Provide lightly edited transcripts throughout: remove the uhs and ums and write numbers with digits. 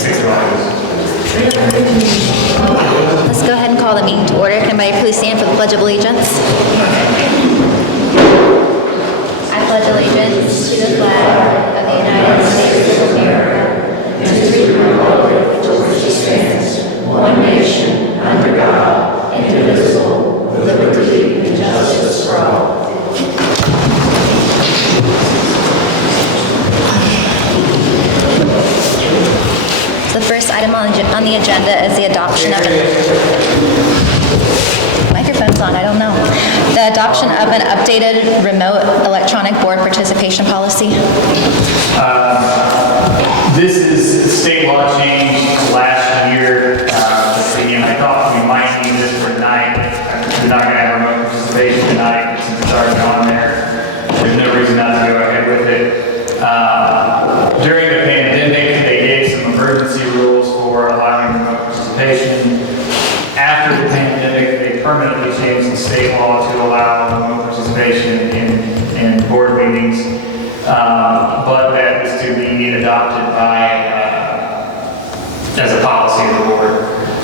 Let's go ahead and call the meeting to order. Can everybody please stand for the Pledge of Allegiance? I pledge allegiance to the flag of the United States of America and to the republic for which it stands, one nation, under God, indivisible, with liberty and justice for all. The first item on the agenda is the adoption of microphone's on, I don't know. The adoption of an updated remote electronic board participation policy. This is state law change last year. Again, I thought we might need this for tonight. We're not going to have remote participation tonight since it's already on there. There's no reason not to go ahead with it. During the pandemic, they gave some emergency rules for allowing remote participation. After the pandemic, they permanently changed the state law to allow remote participation in board meetings, but that is to be adopted as a policy of the board.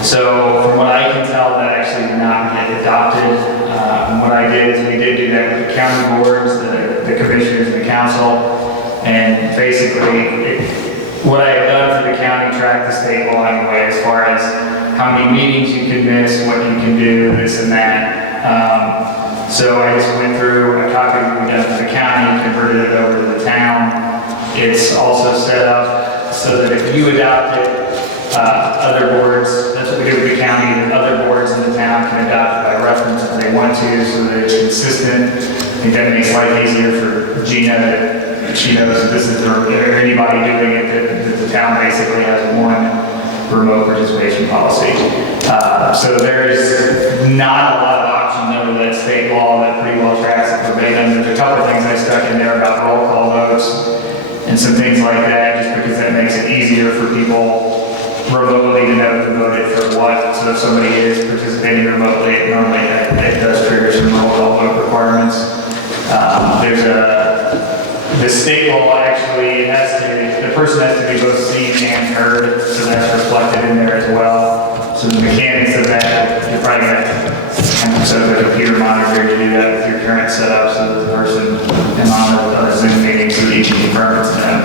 So from what I can tell, that actually did not get adopted. What I did is we did do that with the county boards, the commissioners, and the council. And basically, what I had done for the county tracked the state law anyway, as far as how many meetings you could miss, what you can do, this and that. So I just went through, I copied what we done for the county, converted it over to the town. It's also set up so that if you adopt it, other boards, that's what we do with the county, and other boards in the town can adopt it by reference if they want to, so that it's consistent. I think that makes life easier for Gina. She knows that this is, or anybody doing it, that the town basically has one remote participation policy. So there's not a lot of options under that state law that pretty well tracks it verbatim. There's a couple things I stuck in there about roll call votes and some things like that, just because that makes it easier for people remotely to know who voted for what. So if somebody is participating remotely, normally it does trigger some roll call vote requirements. The state law actually the person has to be both seen and heard, so that's reflected in there as well. So the mechanics of that, you're probably going to have to set up a computer monitor to do that with your current setup, so that the person is on a Zoom meeting so that you can confirm it's them.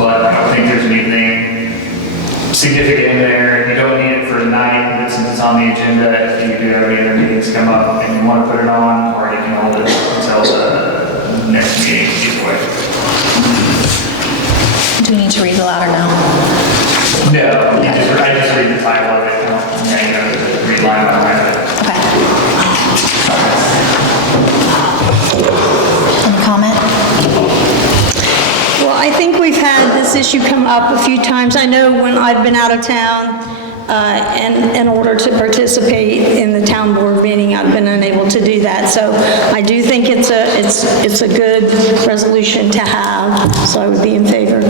But I don't think there's anything significant in there. You don't need it for tonight, but since it's on the agenda, if you do have any other meetings come up and you want to put it on, or you can hold it until the next meeting, either way. Do we need to read the aloud or no? No, I just read the title of it. You know, read line by line of it. Okay. Any comment? Well, I think we've had this issue come up a few times. I know when I've been out of town, and in order to participate in the town board meeting, I've been unable to do that. So I do think it's a good resolution to have. So I would be in favor.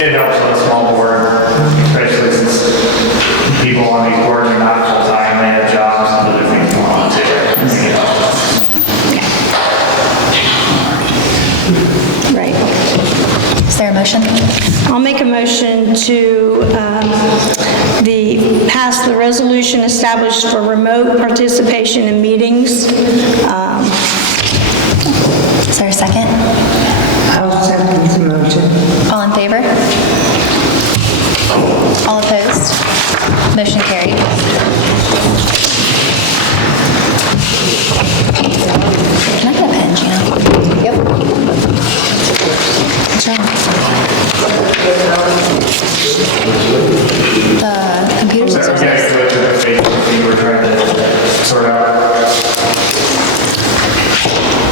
It helps on a small board, especially since people on these boards are not full time; they have jobs and other things going on too. Right. Is there a motion? I'll make a motion to pass the resolution established for remote participation in meetings. Is there a second? I'll second the motion. All in favor? All opposed? Motion carried. Can I get a pen, Gina? Yep. What's wrong? The computer's upstairs. Yeah, we were trying to sort out.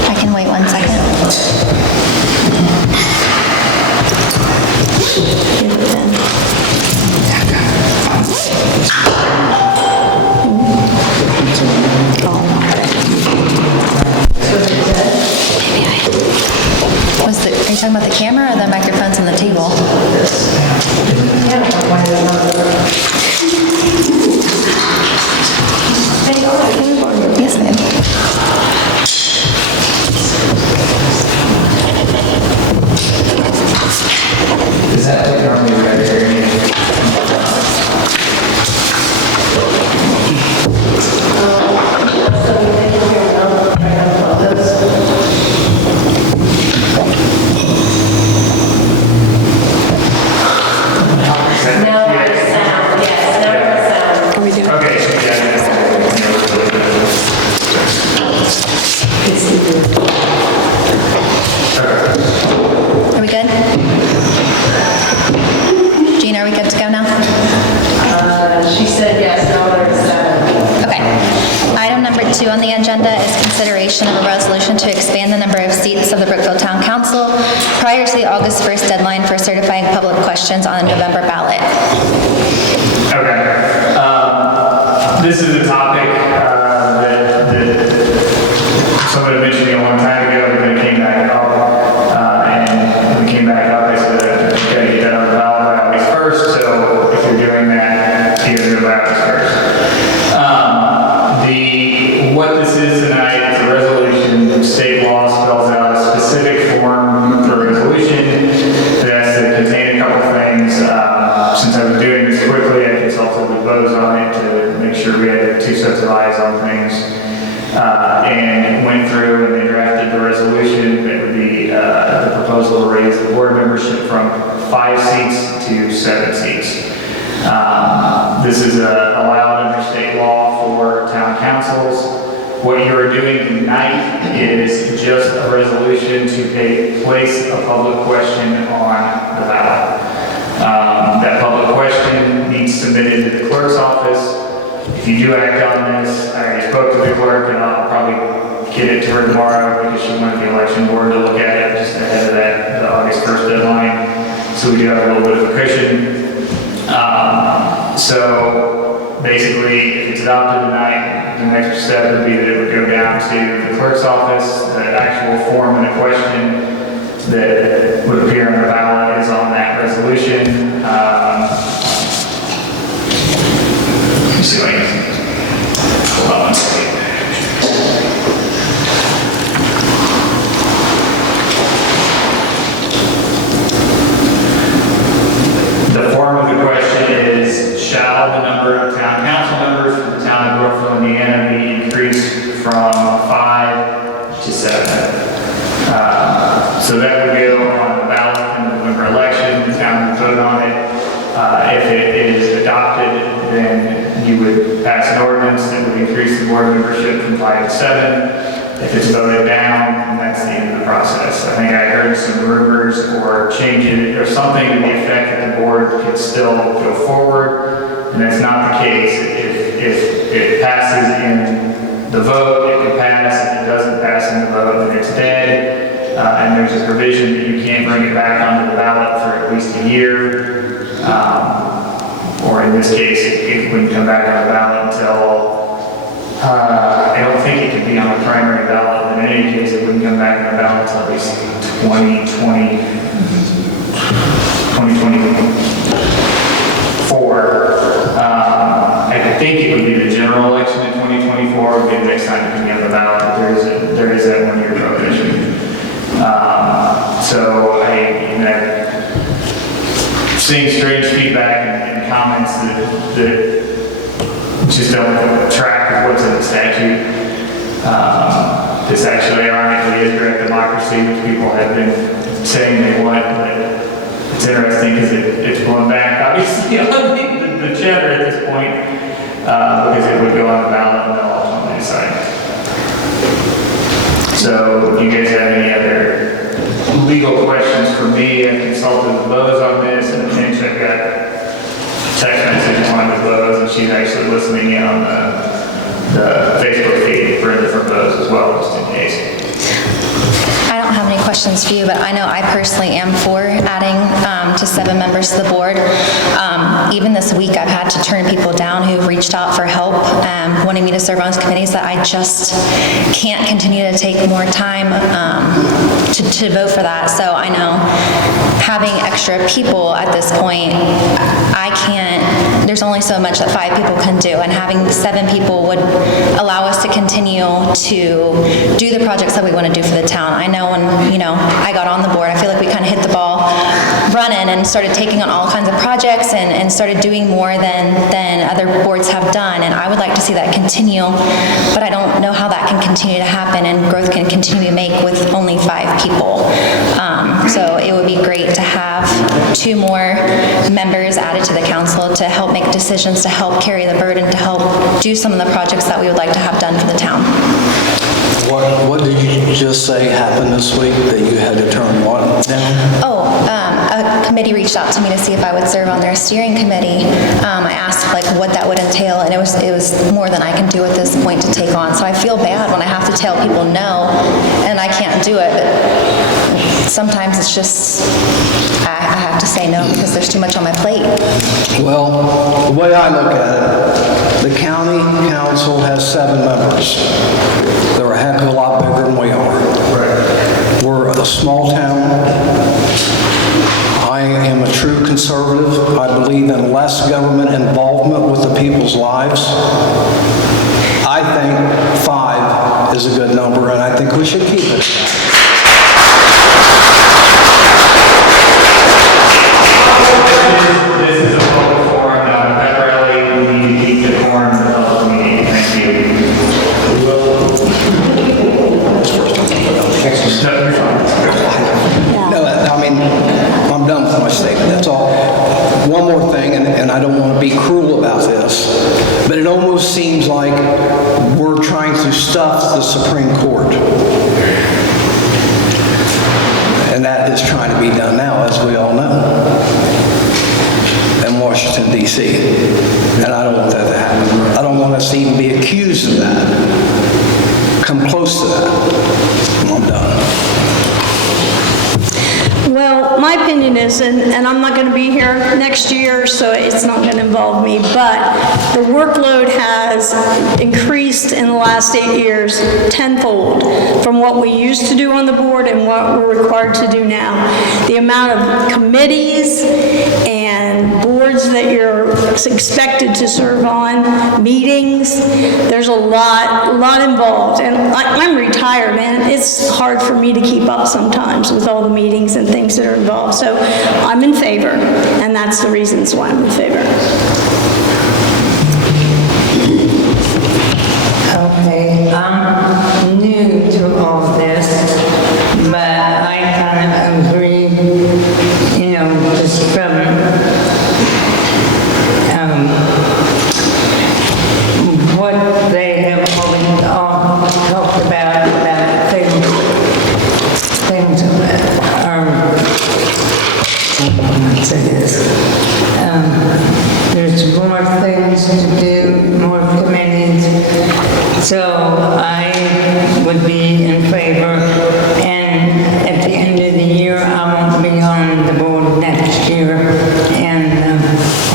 I can wait 1 second. Are you talking about the camera or the microphones on the table? Yes, ma'am. Is Is that what normally read here? Now there's sound, yes, now there's sound. Are we doing? Okay, so Are we good? Gina, are we good to go now? She said yes, now there's sound. Okay. Item number 2 on the agenda is consideration of a resolution to expand the number of seats of the Brookville Town Council prior to the August 1st deadline for certifying public questions on the November ballot. Okay. This is a topic that somebody mentioned a long time ago, but then it came back up. And when it came back up, I said, you gotta get that on the ballot by August 1st, so if you're doing that, you gotta do it by August 1st. What this is tonight is a resolution. State law spells out a specific form for a resolution that has to contain a couple things. Since I was doing this quickly, I consulted with Bose on it to make sure we had 2 sets of eyes on things. And went through and they drafted the resolution that would be the proposal to raise the board membership from 5 seats to 7 seats. This is allowed under state law for town councils. What you are doing tonight is just a resolution to place a public question on the ballot. That public question needs submitted to the clerk's office. If you do act on this, I already spoke to the clerk and I'll probably get it to her tomorrow because she wanted the election board to look at it just ahead of that, the August 1st deadline. So we do have a little bit of a cushion. So basically, if it's adopted tonight, the next step would be that it would go down to the clerk's office. The actual form and the question that would appear on the ballot is on that resolution. Let me see if I can hold on one second. The form of the question is, shall the number of town council members for the town of Brookville, Indiana be increased from 5 to 7? So that would go on the ballot in the November election. The town would vote on it. If it is adopted, then you would pass an ordinance that would increase the board membership from 5 to 7. If it's voted down, then that's the end of the process. I think I heard some rumors or changes or something to the effect that the board could still go forward, and that's not the case. If it passes in the vote, it can pass. If it doesn't pass in the vote, then it's dead. And there's a provision that you can't bring it back onto the ballot for at least a year. Or in this case, it wouldn't come back on the ballot until, I don't think it could be on the primary ballot, but in any case, it wouldn't come back on the ballot until at least 2024. I think it would be the general election in 2024 would be the next time it can be on the ballot. There is that 1-year prohibition. So seeing strange feedback and comments that just don't track with what's in the statute. This actually ironically is direct democracy, which people have been saying they want, but it's interesting because it's blown back obviously on the cheddar at this point, because it would go on the ballot and they'll ultimately decide. So do you guys have any other legal questions for me? I consulted with Bose on this, and then I got a text message on with Bose, and she's actually listening in on the Facebook feed for different Bose as well, just in case. I don't have any questions for you, but I know I personally am for adding to 7 members to the board. Even this week, I've had to turn people down who've reached out for help, wanting me to serve on committees that I just can't continue to take more time to vote for that. So I know having extra people at this point, I can't, there's only so much that 5 people can do, and having 7 people would allow us to continue to do the projects that we want to do for the town. I know when, I got on the board, I feel like we kind of hit the ball, run running and started taking on all kinds of projects and started doing more than other boards have done. And I would like to see that continue, but I don't know how that can continue to happen and growth can continue to make with only 5 people. So it would be great to have 2 more members added to the council to help make decisions, to help carry the burden, to help do some of the projects that we would like to have done for the town. What did you just say happened this week, that you had to turn what down? Oh, a committee reached out to me to see if I would serve on their steering committee. I asked like what that would entail, and it was more than I can do at this point to take on. So I feel bad when I have to tell people no, and I can't do it. But sometimes it's just, I have to say no because there's too much on my plate. Well, the way I look at it, the county council has 7 members. They're a heck of a lot bigger than we are. We're a small town. I am a true conservative. I believe in less government involvement with the people's lives. I think 5 is a good number, and I think we should keep it. This is a public forum, not a pep rally. We need to keep the forum in the public meeting. Thank you. No, I mean, I'm done with my statement, that's all. One more thing, and I don't want to be cruel about this, but it almost seems like we're trying to stuff the Supreme Court. And that is trying to be done now, as we all know, in Washington, D.C. And I don't want that to happen. I don't want us to even be accused of that. Come close to that. I'm done. Well, my opinion is, and I'm not going to be here next year, so it's not going to involve me, but the workload has increased in the last 8 years tenfold from what we used to do on the board and what we're required to do now. The amount of committees and boards that you're expected to serve on, meetings, there's a lot involved. And I'm retired, and it's hard for me to keep up sometimes with all the meetings and things that are involved. So I'm in favor, and that's the reasons why I'm in favor. Okay, I'm new to all this, but I kind of agree, just from what they have always all talked about things there's more things to do, more committees, so I would be in favor, and at the end of the year, I won't be on the board next year, and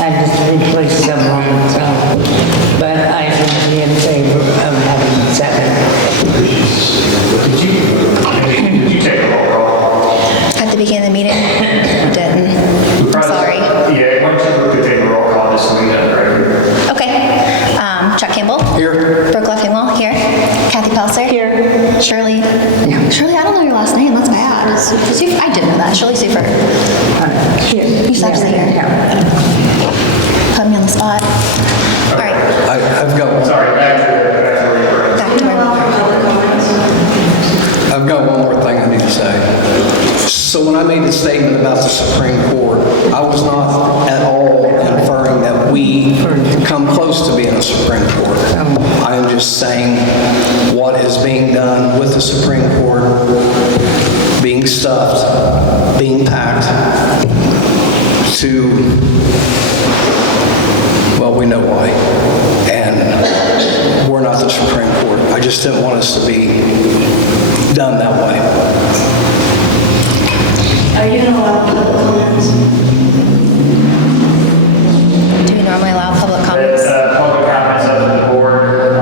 I just replace someone, so, but I would be in favor of having 7. Did you take a roll call? At the beginning of the meeting, didn't. Sorry. Yeah, why don't you take a roll call this week? Okay. Chuck Campbell. Here. Brooke Leffingwell, here. Kathy Pelser. Here. Shirley. Shirley, I don't know your last name, that's bad. I didn't know that. Shirley Super. You stopped here. Put me on the spot. All right. I've got one. Sorry, back to I've got one more thing I need to say. So when I made the statement about the Supreme Court, I was not at all inferring that we come close to being a Supreme Court. I am just saying what is being done with the Supreme Court, being stuffed, being packed to, well, we know why. And we're not the Supreme Court. I just didn't want us to be done that way. Are you going to allow public comments? Do we normally allow public comments? Public comments up to the board.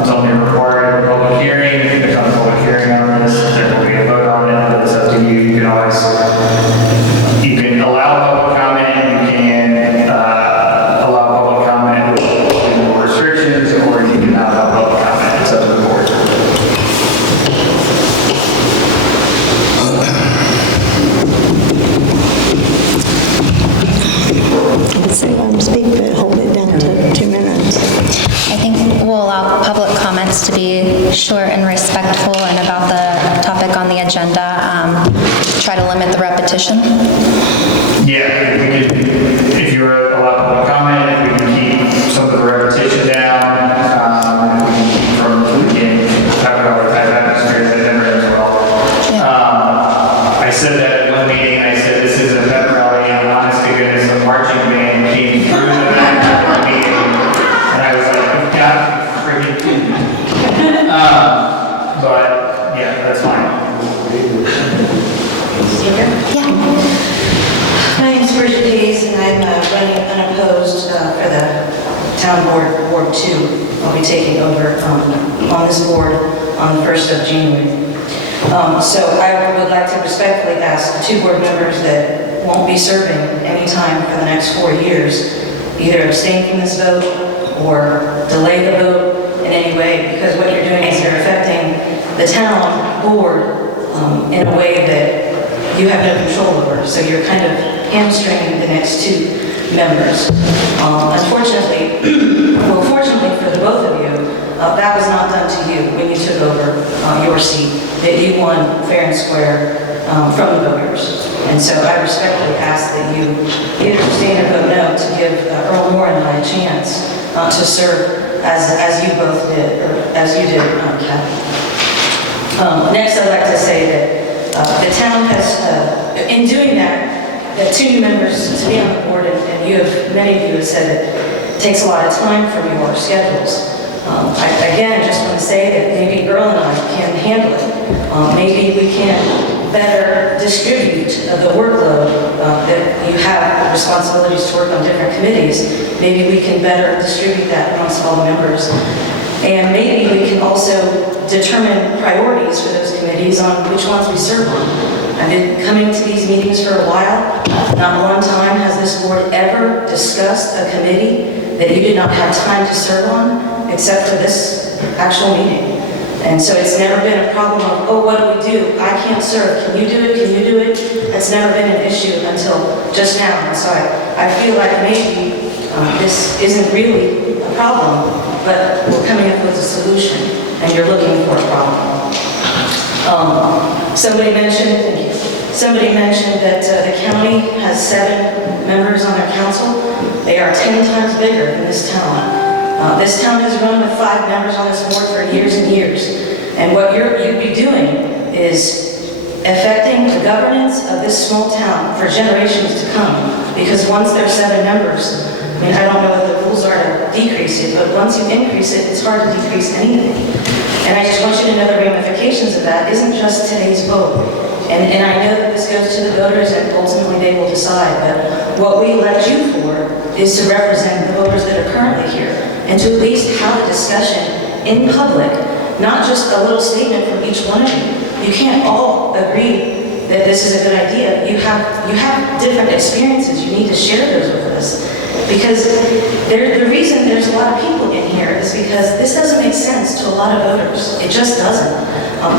It's only required a public hearing. If there's not a public hearing on this, there will be a vote on it, but it's up to you. You can allow public comment, you can allow public comment with more restrictions, or you can not allow public comment. It's up to the board. to speak, but hold it down to 2 minutes. I think we'll allow public comments to be short and respectful and about the topic on the agenda. Try to limit the repetition. Yeah, if we could, if you're allowed to comment, if we can keep some of the repetition down, from the beginning, talk about what type of atmosphere that never as well. I said that at one meeting, I said this is a pep rally, and honest to goodness, a marching band came through the back of the meeting, and I was like, you've got to be friggin' kidding me. But, yeah, that's fine. Yeah. My name is Bridget, and I'm running unopposed for the town board, Ward 2. I'll be taking over on this board on the 1st of January. So I would like to respectfully ask the 2 board members that won't be serving any time for the next 4 years, either abstain from this vote or delay the vote in any way, because what you're doing is you're affecting the town board in a way that you have no control over. So you're kind of hamstringing the next 2 members. Unfortunately, well, fortunately for the both of you, that was not done to you when you took over your seat, that you won fair and square from the voters. And so I respectfully ask that you either abstain or vote no to give Earl and I a chance to serve as you both did, or as you did, Kathy. Next, I'd like to say that the town has, in doing that, 2 new members to be on the board, and many of you have said it takes a lot of time from your schedules. I just want to say that maybe Earl and I can handle it. Maybe we can better distribute the workload that you have responsibilities to work on different committees. Maybe we can better distribute that amongst all the members. And maybe we can also determine priorities for those committees on which ones we serve on. I've been coming to these meetings for a while. Not one time has this board ever discussed a committee that you did not have time to serve on, except for this actual meeting. And so it's never been a problem of, oh, what do we do? I can't serve. Can you do it? Can you do it? It's never been an issue until just now. And so I feel like maybe this isn't really a problem, but we're coming up with a solution, and you're looking for a problem. Somebody mentioned that the county has 7 members on their council. They are 10 times bigger than this town. This town has run with 5 members on this board for years and years. And what you'd be doing is affecting the governance of this small town for generations to come. Because once there's 7 members, I mean, I don't know what the rules are to decrease it, but once you increase it, it's hard to decrease anything. And I just want you to know the ramifications of that isn't just today's vote. And I know that this goes to the voters and ultimately they will decide, but what we elect you for is to represent the voters that are currently here and to at least have a discussion in public, not just a little statement from each one of you. You can't all agree that this is a good idea. You have different experiences. You need to share those with us. Because the reason there's a lot of people in here is because this doesn't make sense to a lot of voters. It just doesn't.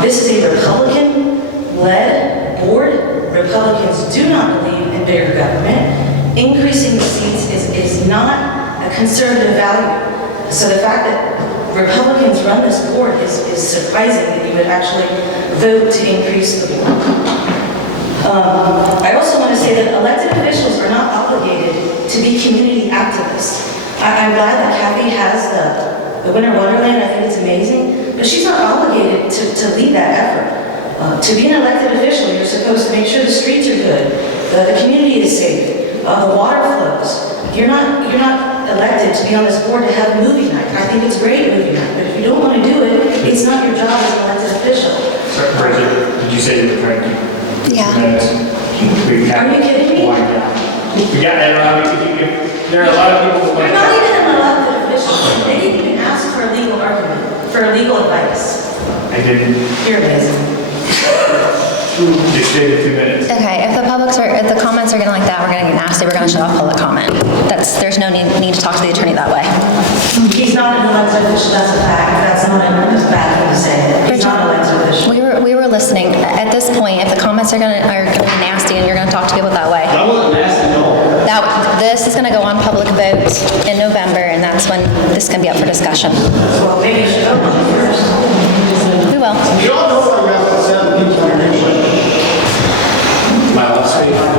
This is a Republican-led board. Republicans do not believe in bigger government. Increasing the seats is not a conservative value. So the fact that Republicans run this board is surprising that you would actually vote to increase the board. I also want to say that elected officials are not obligated to be community activists. I'm glad that Kathy has the Winter Wonderland. I think it's amazing. But she's not obligated to lead that effort. To be an elected official, you're supposed to make sure the streets are good, the community is safe, the water flows. You're not elected to be on this board to have movie night. I think it's great movie night, but if you don't want to do it, it's not your job as an elected official. Sorry, Bridget, did you say you were trying to? Yeah. Are you kidding me? We got that. There are a lot of people who You're not even an elected official. They didn't even ask for a legal argument, for legal advice. I didn't. You're amazing. Just stay the 2 minutes. Okay, if the comments are getting like that, we're gonna get nasty, we're gonna shut off public comment. There's no need to talk to the attorney that way. He's not an elected official, that's a fact. That's not a bad thing to say. He's not an elected official. We were listening. At this point, if the comments are gonna be nasty and you're gonna talk to people that way. I wasn't nasty at all. This is gonna go on public vote in November, and that's when this is gonna be up for discussion. Well, maybe you should vote on it first. We will. You all know what about the 7 people on your list?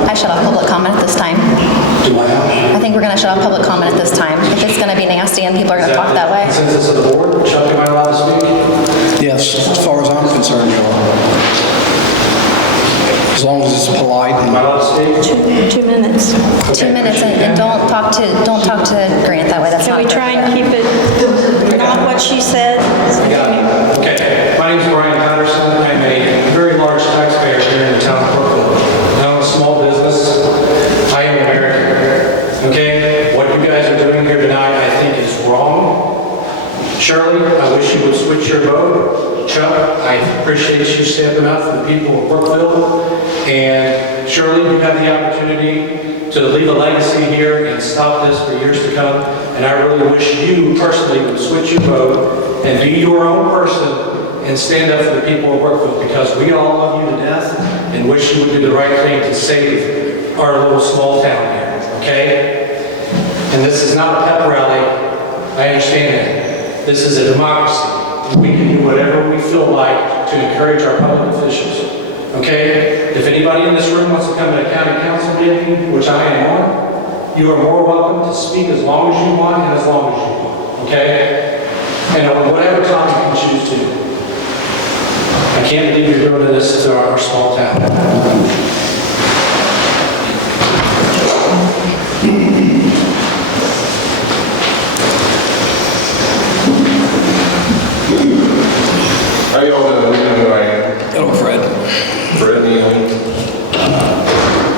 I shut off public comment at this time. I think we're gonna shut off public comment at this time. If it's gonna be nasty and people are gonna talk that way. Consensus of the board? Chuck, am I allowed to speak? Yes, as far as I'm concerned, you are. As long as it's polite Am I and allowed to speak? 2 minutes. 2 minutes, and don't talk to Grant that way, that's Can not we try and appropriate. keep it not what she said? Okay, my name is Brian Patterson. I'm a very large taxpayer here in the town of Brookville. I own a small business. I am American. Okay, what you guys are doing here tonight, I think is wrong. Shirley, I wish you would switch your vote. Chuck, I appreciate you stepping up for the people of Brookville. And Shirley, you have the opportunity to leave a legacy here and stop this for years to come. And I really wish you personally would switch your vote and be your own person and stand up for the people of Brookville, because we all love you to death and wish you would do the right thing to save our little small town here, okay? And this is not a pep rally. I understand that. This is a democracy. We can do whatever we feel like to encourage our public officials, okay? If anybody in this room wants to come to a county council meeting, which I am on, you are more welcome to speak as long as you want and as long as you want, okay? And on whatever topic you choose to. I can't believe you're doing this to our small town. How y'all doing? You know who I am. hello, Fred. Fred Neely.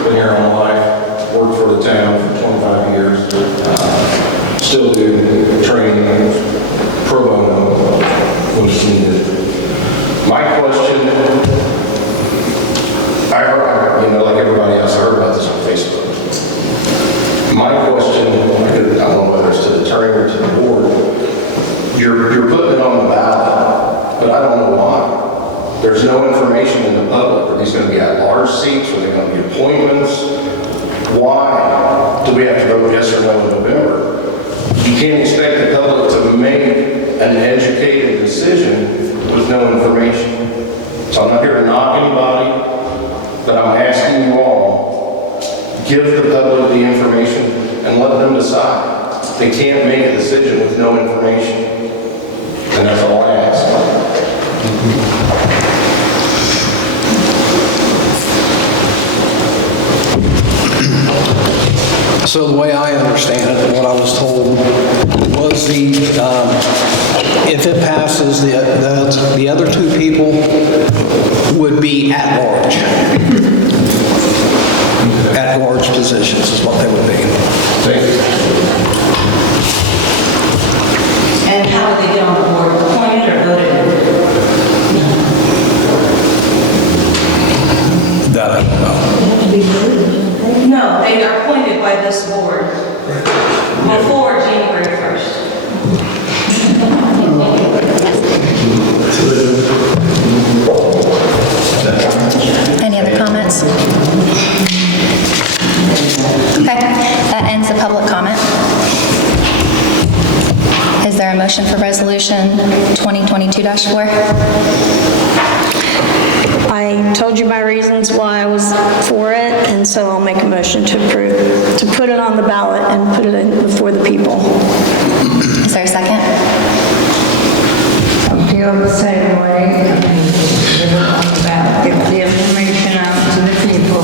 Been here all my life. Worked for the town for 25 years. Still do training pro bono when it's needed. My question, I heard, you know, like everybody else, I heard about this on Facebook. My question, I don't know whether it's to the attorney or to the board, you're putting it on the ballot, but I don't know why. There's no information in the public. Are these going to be at-large seats? Are they going to be appointments? Why do we have to vote yes or no in November? You can't expect the public to make an educated decision with no information. So I'm not here to knock anybody, but I'm asking you all, give the public the information and let them decide. They can't make a decision with no information. And that's all I ask. So the way I understand it, and what I was told, was if it passes, the other 2 people would be at large. At large positions is what they would be. Thank you. And how would they get on the board? Appointed or voted in? That I don't know. No, they are appointed by this board before January 1st. Any other comments? Okay, that ends the public comment. Is there a motion for resolution 2022-4? I told you my reasons why I was for it, and so I'll make a motion to approve, to put it on the ballot and put it in before the people. Is there a second? I feel the same way. About get the information out to the people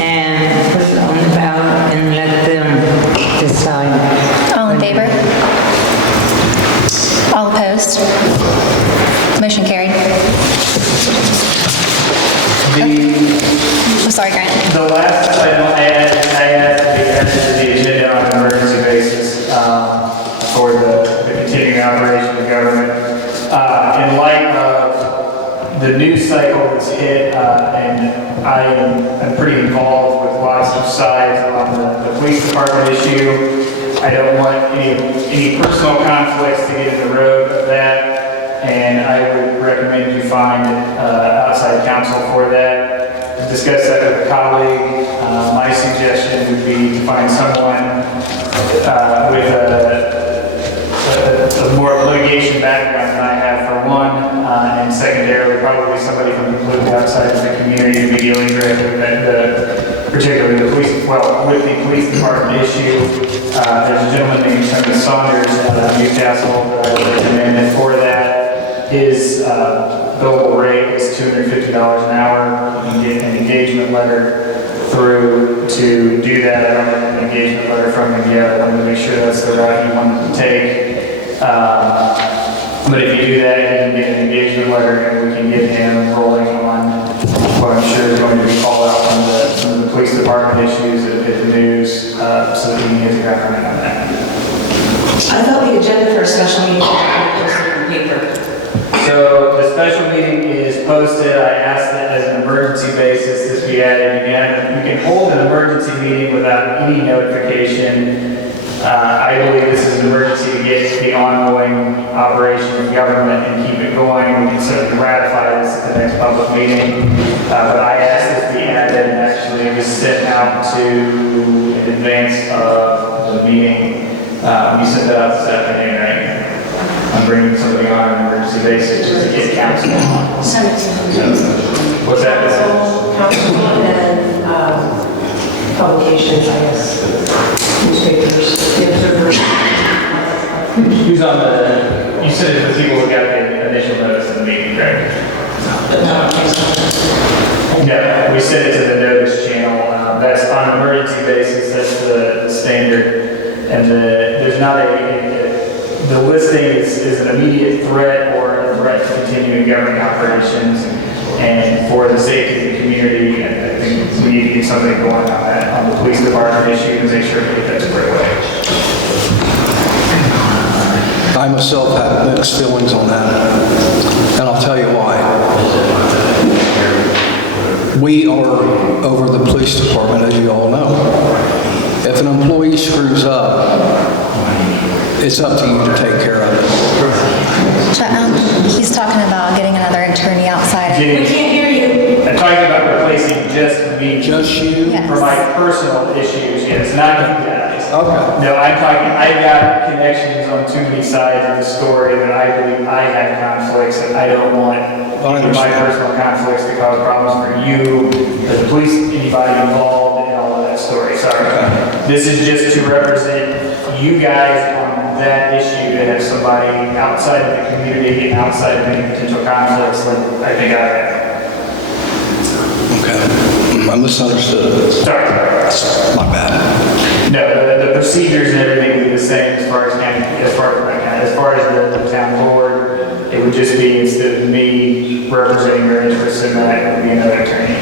and put it on the ballot and let them decide. All in favor? All opposed? Motion carried. I'm sorry, Grant. The last item I asked to be added to the agenda on an emergency basis for the continuing operation of the government. In light of the news cycle that's hit, and I'm pretty involved with lots of sides on the police department issue. I don't want any personal conflicts to get in the road of that, and I would recommend you find outside counsel for that. To discuss that with a colleague, my suggestion would be to find someone with a more litigation background than I have for one, and secondarily, probably somebody from completely outside of the community to be dealing directly with particularly the police, well, with the police department issue. There's a gentleman named Tony Saunders out of Newcastle that I would recommend, and for that, his billable rate is $250 an hour. You can get an engagement letter through to do that. I don't have an engagement letter from him yet. I wanted to make sure that's the route you wanted to take. But if you do that, you can get an engagement letter and we can get him rolling on what I'm sure is going to be called out from the police department issues that hit the news, so that we can get the ground running on that. I thought the agenda for a special meeting was posted in the paper. So the special meeting is posted. I asked that as an emergency basis this be added again. You can hold an emergency meeting without any notification. I believe this is an emergency to get the ongoing operation of government and keep it going. We can certainly ratify this at the next public meeting. But I asked this to be added and actually it was sent out to in advance of the meeting. We sent that out this afternoon, right? I'm bringing somebody on an emergency basis just to get counsel. What's that? Council and publications, I guess, newspapers, the observers. Who's on the, you said it's the people who got the initial notice of the meeting, correct? No, we sent it to the notice channel. That's on an emergency basis, that's the standard. And there's not the listing is an immediate threat or a threat to continuing government operations. And for the safety of the community, I think we need to get something going on that, on the police department issue, to make sure we get that squared away. I myself have mixed feelings on that, and I'll tell you why. We are over the police department, as you all know. If an employee screws up, it's up to you to take care of it. He's talking about getting another attorney outside. We can't hear you. I'm talking about replacing just me. Just you? Yes. For my personal issues, yes, not you guys. Okay. No, I'm talking, I've got connections on too many sides of the story that I believe I have conflicts and I don't want my personal conflicts to cause problems for you, the police, anybody involved, and all of that story. Sorry. This is just to represent you guys on that issue, to have somebody outside of the community and outside of any potential conflicts like I think I have. Okay. I misunderstood. Sorry. My bad. No, the procedures and everything would be the same as far as the town board. It would just be, instead of me representing your interests in that, it would be another attorney.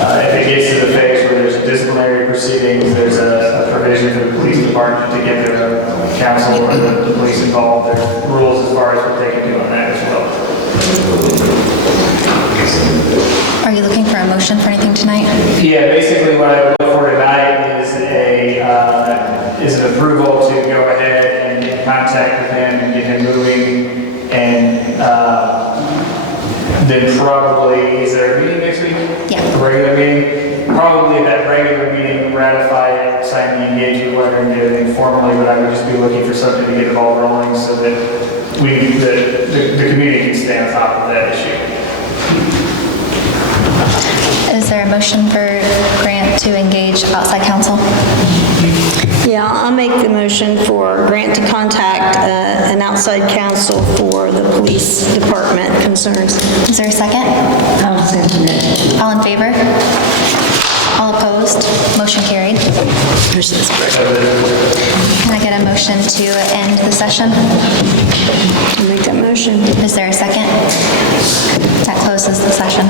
If it gets to the phase where there's a disciplinary proceedings, there's a provision for the police department to get their counsel or the police involved. There's rules as far as what they can do on that as well. Are you looking for a motion for anything tonight? Yeah, basically what I look for tonight is an approval to go ahead and get in contact with him and get him moving, and then probably, is there a meeting next week? Yeah. A regular meeting? Probably that regular meeting, ratify it, sign the engagement letter and get everything formally, but I would just be looking for something to get the ball rolling so that the community can stay on top of that issue. Is there a motion for Grant to engage outside counsel? Yeah, I'll make the motion for Grant to contact an outside counsel for the police department concerns. Is there a second? I'll second it. All in favor? All opposed? Motion carried. Can I get a motion to end the session? I'll make that motion. Is there a second? That closes the session.